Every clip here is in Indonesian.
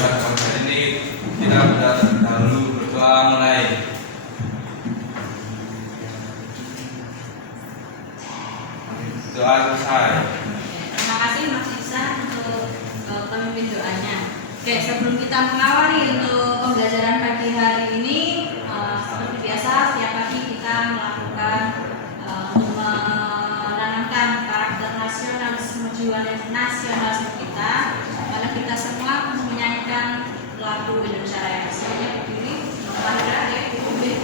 pada pagi hari ini kita dahulu berdoa mulai. Doa selesai. Terima kasih Mas Ihsan untuk pemimpin doanya. Oke, sebelum kita mengawali untuk pembelajaran pagi hari ini, seperti biasa setiap pagi kita melakukan untuk menanamkan karakter nasionalisme, jiwa nasionalisme kita. Karena kita semua menyanyikan lagu Indonesia Raya. Semuanya berdiri, menghadap ya, berdiri.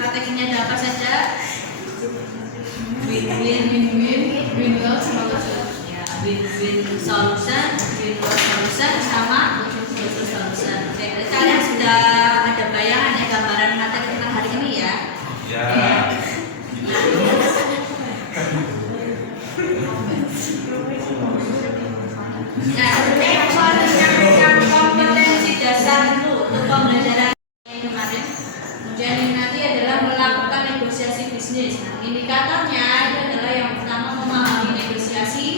Strateginya ada apa saja? Win-win solution sama total solution. Oke, kalian sudah ada bayangan ya gambaran materi kita hari ini ya? Ya. Nah, menyampaikan kompetensi dasar dulu untuk pembelajaran kemarin. Kemudian ini nanti adalah melakukan negosiasi bisnis. Nah, indikatornya itu adalah yang pertama memahami negosiasi,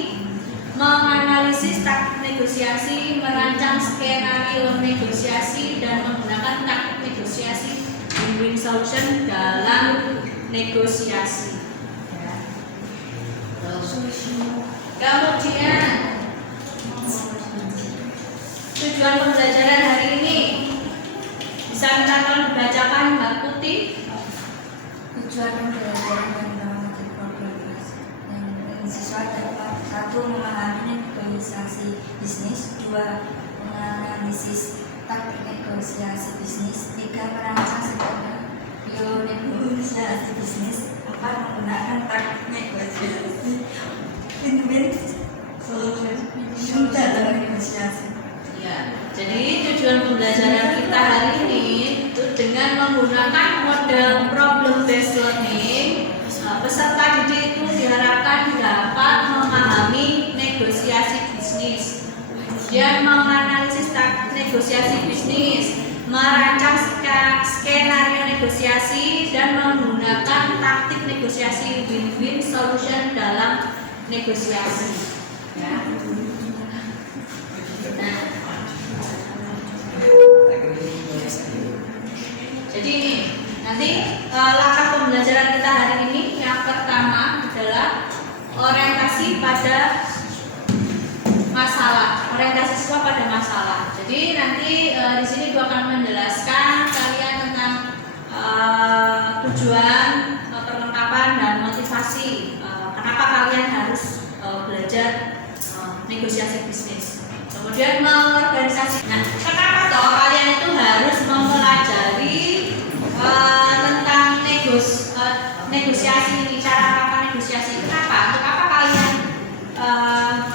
menganalisis taktik negosiasi, merancang skenario negosiasi, dan menggunakan taktik negosiasi win-win solution dalam negosiasi. Ya. Kemudian tujuan pembelajaran hari ini bisa minta tolong dibacakan Mbak Putih. Tujuan pembelajaran dan mengamati problem yang siswa dapat: 1. Memahami negosiasi bisnis, 2. Menganalisis taktik negosiasi bisnis, 3. Merancang skenario negosiasi bisnis, 4. Menggunakan taktik negosiasi win-win solution dalam negosiasi. Ya, jadi tujuan pembelajaran kita hari ini itu dengan menggunakan model problem based learning, peserta didik itu diharapkan dapat memahami negosiasi bisnis, kemudian menganalisis taktik negosiasi bisnis, merancang skenario negosiasi, dan menggunakan taktik negosiasi win-win solution dalam negosiasi. Ya. Nah, jadi ini nanti langkah pembelajaran kita hari ini yang pertama adalah orientasi pada masalah, orientasi siswa pada masalah. Jadi nanti di sini gua akan menjelaskan kalian tentang tujuan, perlengkapan, dan motivasi kenapa kalian harus belajar negosiasi bisnis. Kemudian mengorganisasi. Nah, kenapa toh kalian itu harus mempelajari tentang negosiasi ini, cara melakukan negosiasi? Kenapa? Untuk apa kalian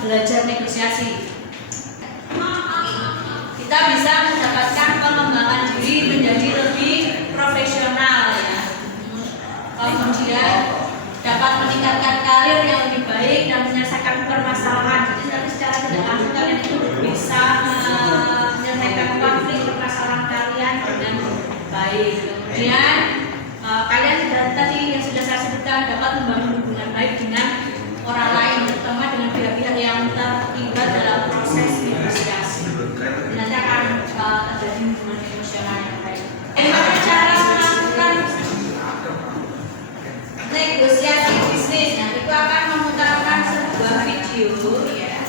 belajar negosiasi? Kita bisa mendapatkan pengembangan diri baik. Kemudian kalian tadi yang sudah saya sebutkan dapat membangun hubungan baik dengan orang lain, terutama dengan pihak-pihak yang terlibat dalam proses negosiasi. Nanti akan terjadi hubungan emosional yang baik. Bagaimana cara melakukan negosiasi bisnis? Nah, itu akan memutarkan sebuah video ya.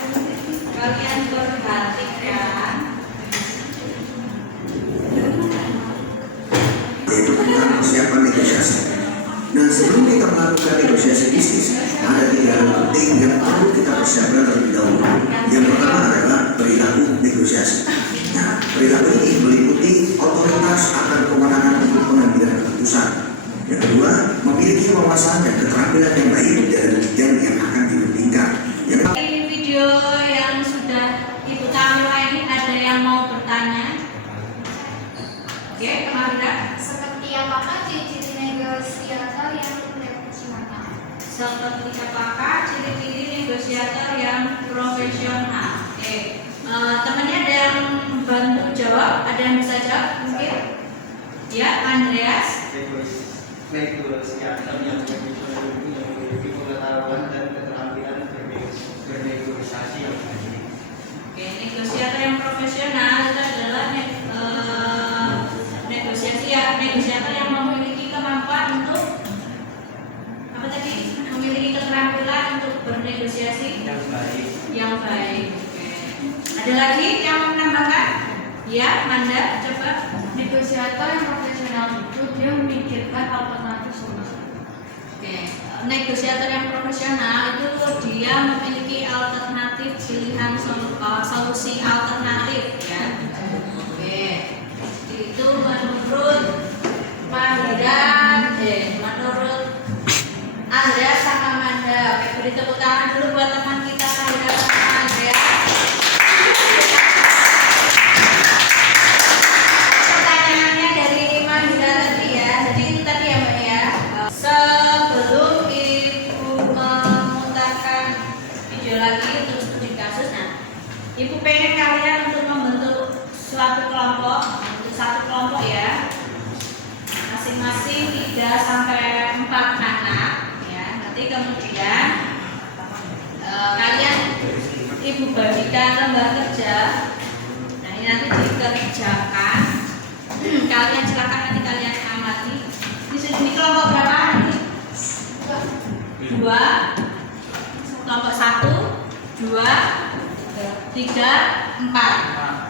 Kalian perhatikan. Yaitu tentang persiapan negosiasi. Nah, sebelum kita melakukan negosiasi bisnis, ada 3 hal penting yang perlu kita persiapkan terlebih dahulu. Yang pertama adalah perilaku negosiasi. Nah, perilaku ini meliputi otoritas akan kewenangan untuk pengambilan keputusan. Yang kedua, memiliki wawasan dan keterampilan yang baik dan yang akan dipentingkan. Di video yang sudah Ibu tampilkan ini ada yang mau bertanya? Oke, Kemarin. Seperti apakah ciri-ciri negosiator yang profesional? Seperti apakah ciri-ciri negosiator yang profesional? Oke, temannya ada yang bantu jawab? Ada yang bisa jawab? Mungkin? Ya, Andreas. Negosiator yang profesional itu yang memiliki pengetahuan dan keterampilan bernegosiasi yang baik. Oke, negosiator yang profesional itu adalah negosiator yang memiliki kemampuan untuk apa tadi? Memiliki keterampilan untuk bernegosiasi Yang baik. yang baik. Oke. Ada lagi yang mau menambahkan? Ya, Manda, coba. Negosiator yang profesional itu dia memikirkan alternatif solusi. Oke. Negosiator yang profesional itu dia memiliki alternatif pilihan solusi alternatif ya. Oke. Itu menurut menurut Andrea sama Manda. Oke, beri tepuk tangan dulu buat teman kita Mahira sama Andrea. Pertanyaannya dari Mahira tadi ya. Jadi itu tadi ya Mbak ya. Sebelum Ibu memutarkan video lagi untuk studi kasus, nah Ibu pengen kalian untuk membentuk suatu kelompok, untuk satu kelompok ya, masing-masing 3 sampai 4 anak ya. Nanti kemudian kalian Ibu bagikan lembar kerja. Nah ini nanti dikerjakan. Kalian silakan nanti kalian amati. Ini kelompok berapa ini? 2, kelompok 1, 2, 3, 4.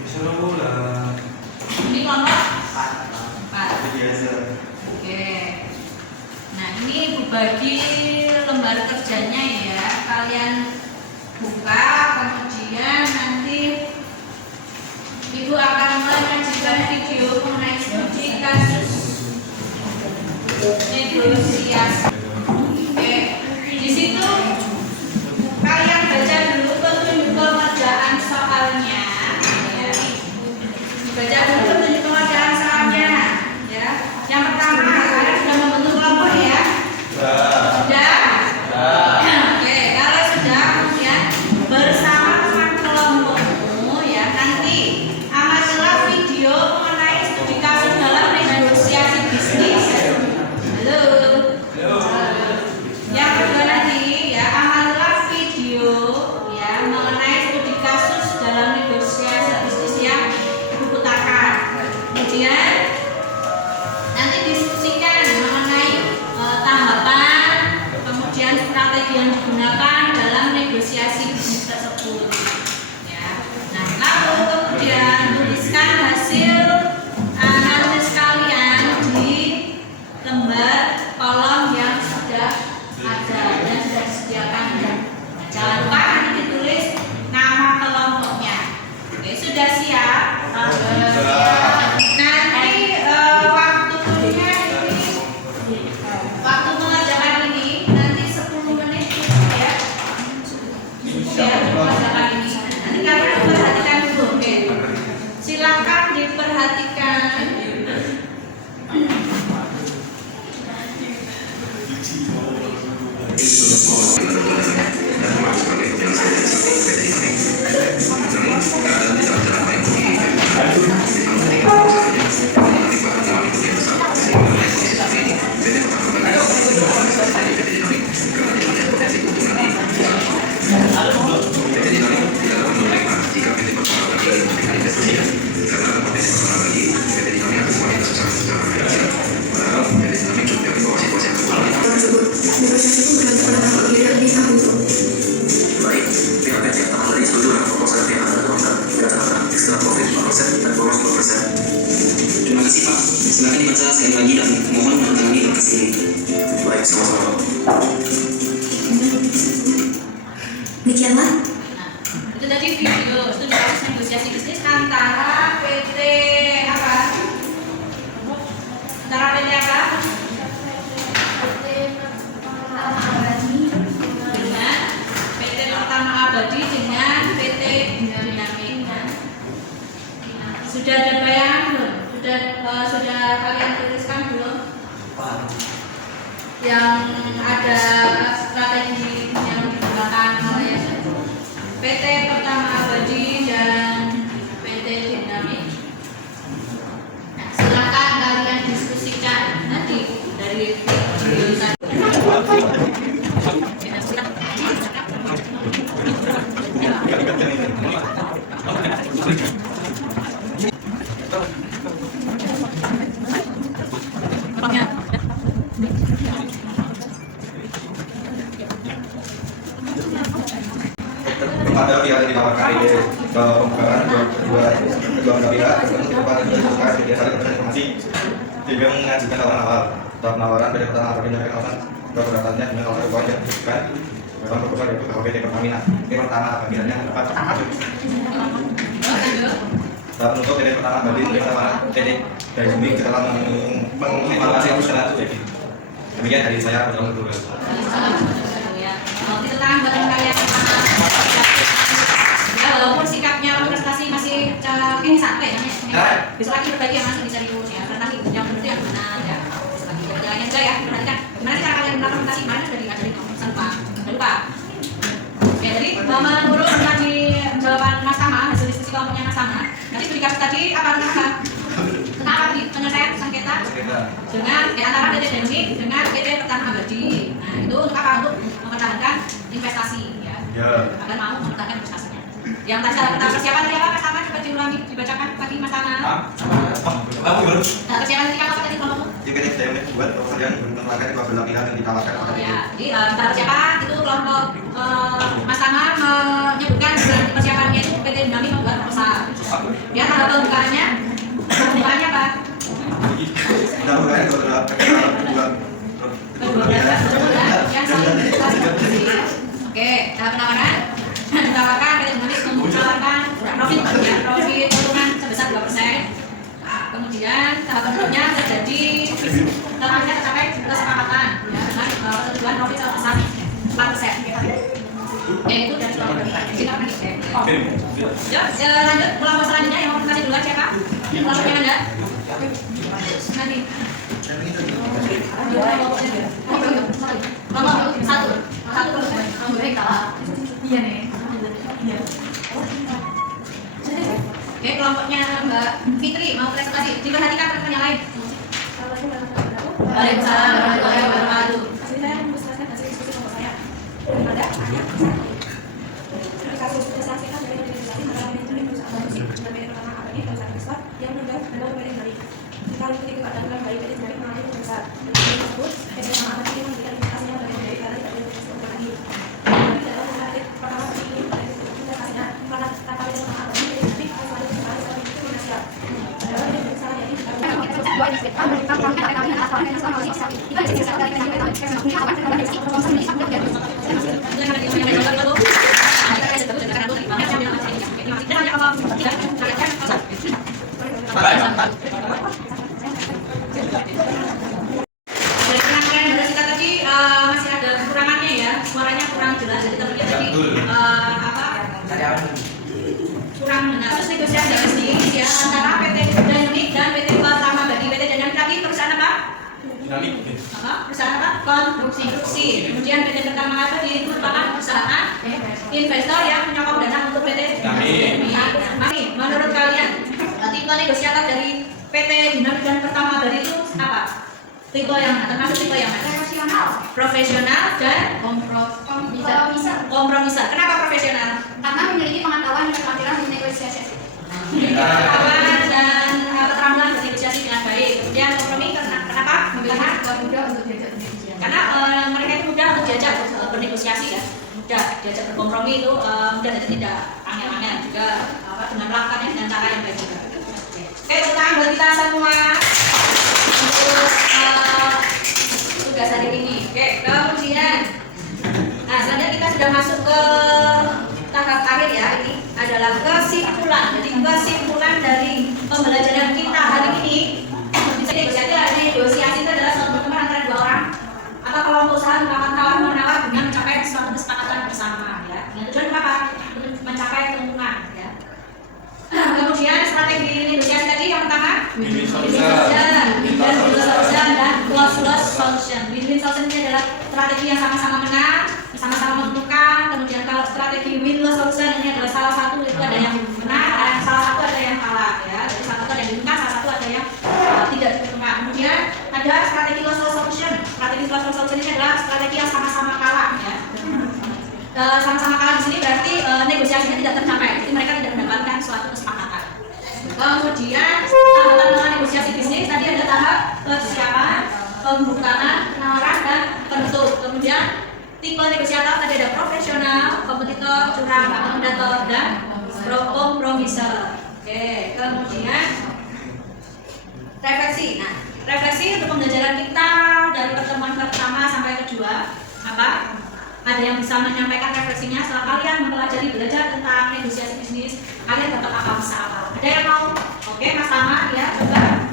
Disuruh lah. Ini kelompok 4. Biasa. Oke. Nah ini Ibu bagi lembar kerjanya ya. Kalian buka, kemudian nanti Ibu akan menyajikan video mengenai studi kasus negosiasi. Oke. Di situ kalian baca dulu petunjuk pengerjaan soalnya. Ya. Baca dulu petunjuk pengerjaan soalnya. Ya. Yang pertama kalian sudah membentuk kelompok ya. Sudah. Oke, kalau sudah kemudian bersama teman kelompokmu ya nanti amatilah video mengenai studi kasus dalam negosiasi bisnis. Halo. Yang kedua nanti ya amatilah video ya mengenai studi kasus dalam negosiasi bisnis yang Ibu putarkan. Kemudian nanti diskusikan mengenai tahapan, kemudian strategi yang digunakan dalam negosiasi bisnis tersebut. Ya. Nah, lalu kemudian tuliskan hasil analisis kalian di lembar kolom yang sudah ada dan sudah disediakan. Nah, jangan lupa nanti ditulis nama kelompoknya. Oke, sudah siap? Nanti waktunya ini waktu mengerjakan ini nanti 10 menit cukup ya. Cukup ya untuk mengerjakan ini. Nanti kalian perhatikan dulu. Oke. Silakan diperhatikan. jalan. Nah, itu tadi video studi kasus negosiasi bisnis antara PT apa? Antara PT apa? Dengan PT Pertama Abadi dengan PT Dinamik. Sudah ada bayangan belum? Sudah kalian tuliskan belum? Yang ada strategi yang digunakan oleh PT Pertama Abadi dan PT Dinamik. Nah, silakan kalian diskusikan nanti dari video tadi. Kepada pihak yang ditawarkan ide pembukaan kedua belah pihak untuk kepada diskusi berdasarkan informasi sehingga mengajukan tawaran awal. Tahap penawaran dari pertama Abadi dan kawasan keberatannya dengan tawaran uang yang diberikan dalam proposal yaitu ke PT Pertamina. Ini pertama akhirnya dapat dan untuk PT Pertama Abadi bersama PT Dinamik setelah mengevaluasi usaha itu jadi demikian dari saya berdoa dulu. Kita tahan bareng kalian ya, walaupun sikapnya prestasi masih ini sampai namanya. Besok lagi berbagi yang masih bisa diurus ya. Prestasi yang benar yang mana ya. Besok lagi jalan-jalannya juga ya. Perhatikan gimana cara kalian melakukan prestasi mana sudah diajarin kamu. Jangan lupa. Ya, jadi menurut tadi jawaban Mas Tama, hasil diskusi kelompoknya Mas Tama. Nanti studi kasus tadi apa? Tentang apa tadi? Penyelesaian sengketa dengan antara PT Dinamik dengan PT Pertama Abadi. Nah, itu untuk apa? Untuk mempertahankan investasi ya. Agar mau mempertahankan investasinya. Yang tadi ada persiapan tadi apa Mas Tama? Coba diulangi, dibacakan pagi Mas Tama. Nah, persiapan tadi apa tadi kelompokmu? Jika saya membuat proposal yang menerangkan kedua belah pihak yang ditawarkan kepada Ya, jadi persiapan itu kelompok Mas Tama menyebutkan persiapannya itu PT Dinamik membuat proposal. Ya, tanggal pembukaannya apa? kita mulai kedua Oke, tahap penawaran ditawarkan PT Dinamik menawarkan profit keuntungan sebesar 2%. Kemudian tahap berikutnya terjadi telah tercapai kesepakatan ya, dengan persetujuan profit sebesar 4%. Yaitu dari lanjut kelompok selanjutnya yang mau kasih duluan siapa? Kelompoknya Anda? Nanti. Kelompok satu. Iya nih. Oke, kelompoknya Mbak Fitri mau presentasi. Diperhatikan teman yang lain. Waalaikumsalam warahmatullahi wabarakatuh. Saya menjelaskan hasil diskusi kelompok saya. Ada kasus kesaksian dari organisasi antara manajemen perusahaan musik dan PT Pertama Abadi perusahaan besar yang meninggal dan PT Dinamik. Kalau ketika keadaan baik PT Dinamik mengalami pemeriksaan dan tersebut PT Pertama Abadi ini memberikan investasinya dari Dinamik karena tidak ada investasi lagi. Tapi dalam mengalir pertama kali ini investasinya karena tanpa PT Pertama Abadi PT Dinamik harus ada kembali secara itu finansial. Adalah dari pemeriksaan yang masih ada kekurangannya ya, suaranya kurang jelas, jadi tentunya tadi kurang benar. Terus negosiasi bisnis ya antara PT Dinamik dan PT Pertama Abadi. PT Dinamik tadi perusahaan apa? Dinamik. Perusahaan apa? Konstruksi. Kemudian PT Pertama Abadi itu merupakan perusahaan investor yang menyokong dana untuk PT Dinamik. Masih menurut kalian tipe negosiator dari PT Dinamik dan Pertama Abadi itu apa? Tipe yang mana? Termasuk tipe yang mana? Profesional dan kompromisal. Kenapa profesional? Karena memiliki pengetahuan dan keterampilan bernegosiasi. Pengetahuan dan keterampilan bernegosiasi dengan baik. Kemudian kompromi kenapa? Mudah untuk diajak bernegosiasi. Karena mereka itu mudah untuk diajak bernegosiasi ya, mudah diajak berkompromi itu mudah, jadi tidak angel-angel juga dengan melakukannya dengan cara yang baik juga. Oke, tepuk tangan buat kita semua untuk tugas hari ini. Oke, kemudian, nah selanjutnya kita sudah masuk ke kesimpulan dari pembelajaran kita hari ini, bisa negosiasi. Negosiasi itu adalah suatu pertemuan antara dua orang atau kelompok usaha melakukan tawar-menawar dengan mencapai suatu kesepakatan bersama, ya. Dengan tujuan apa? Untuk mencapai keuntungan, ya. Kemudian strategi negosiasi tadi yang pertama, win-win solution dan loss-loss solution. Win-win solution ini adalah strategi yang sama-sama menang, sama-sama menguntungkan. Kemudian kalau strategi win-loss solution ini adalah salah satu itu ada yang menang, dan salah satu ada yang kalah, ya. Jadi salah satu ada yang diuntungkan, salah satu ada yang tidak diuntungkan. Kemudian ada strategi loss-loss solution. Strategi loss-loss solution ini adalah strategi yang sama-sama kalah, ya. Sama-sama kalah di sini berarti negosiasinya tidak tercapai, jadi mereka tidak mendapatkan suatu kesepakatan. Kemudian tahapan negosiasi bisnis tadi ada tahap persiapan, pembukaan, penawaran dan penutup. Kemudian tipe negosiator tadi ada profesional, kompetitor, curang, akomodator dan kompromiser. Oke, kemudian refleksi. Nah, refleksi untuk pembelajaran kita dari pertemuan pertama sampai kedua apa? Ada yang bisa menyampaikan refleksinya setelah kalian mempelajari belajar tentang negosiasi bisnis, kalian dapat apa bisa apa? Ada yang mau? Oke, Mas Tama, ya, coba.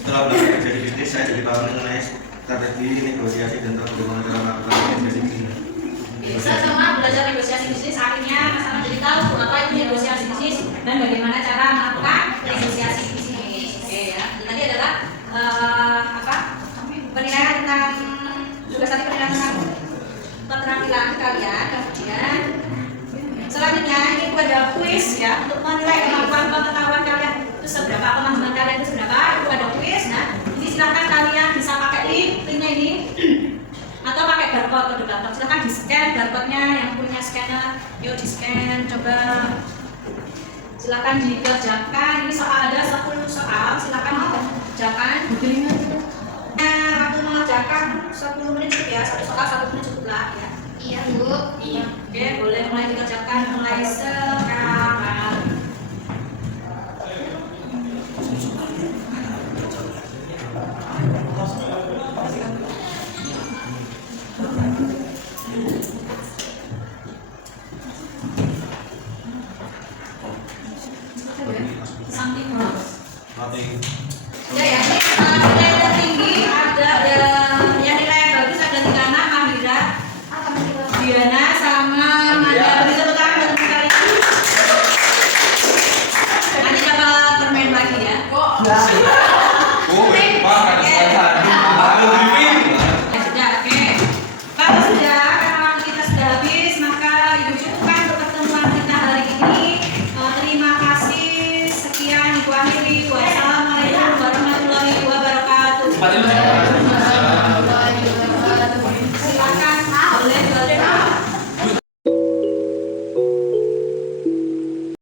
Setelah belajar negosiasi bisnis, saya jadi paham mengenai strategi negosiasi dan bagaimana cara melakukan negosiasi bisnis. Setelah belajar negosiasi bisnis, akhirnya Mas Tama jadi tahu apa itu negosiasi bisnis dan bagaimana cara melakukan negosiasi bisnis. Oke, ya. Itu tadi adalah apa? Penilaian tentang tugas tadi, penilaian tentang keterampilan kalian. Kemudian selanjutnya ini ada quiz, ya, untuk menilai kemampuan pengetahuan kalian itu seberapa, kemampuan kalian itu seberapa. Itu ada quiz. Nah, ini silakan kalian bisa pakai linknya ini atau pakai barcode, kode barcode. Silakan di scan barcode-nya yang punya scanner. Yuk di scan, coba. Silakan dikerjakan. Ini soal ada 10 soal. Silakan dikerjakan. Waktu mengerjakan 10 menit cukup, ya. Satu soal 1 menit cukup lah, ya. Iya, Bu. Iya. Oke, boleh mulai dikerjakan mulai sekarang. Something wrong. Ya, ya. Nilai tertinggi ada yang nilai bagus ada 36, Mahira, Diana sama Manda. Beri tepuk tangan buat teman kalian. Nanti dapat permen lagi, ya. Ya sudah, oke. Kalau sudah, karena waktu kita sudah habis, maka Ibu cukupkan untuk pertemuan kita hari ini. Terima kasih. Sekian Ibu akhiri. Wassalamualaikum warahmatullahi wabarakatuh.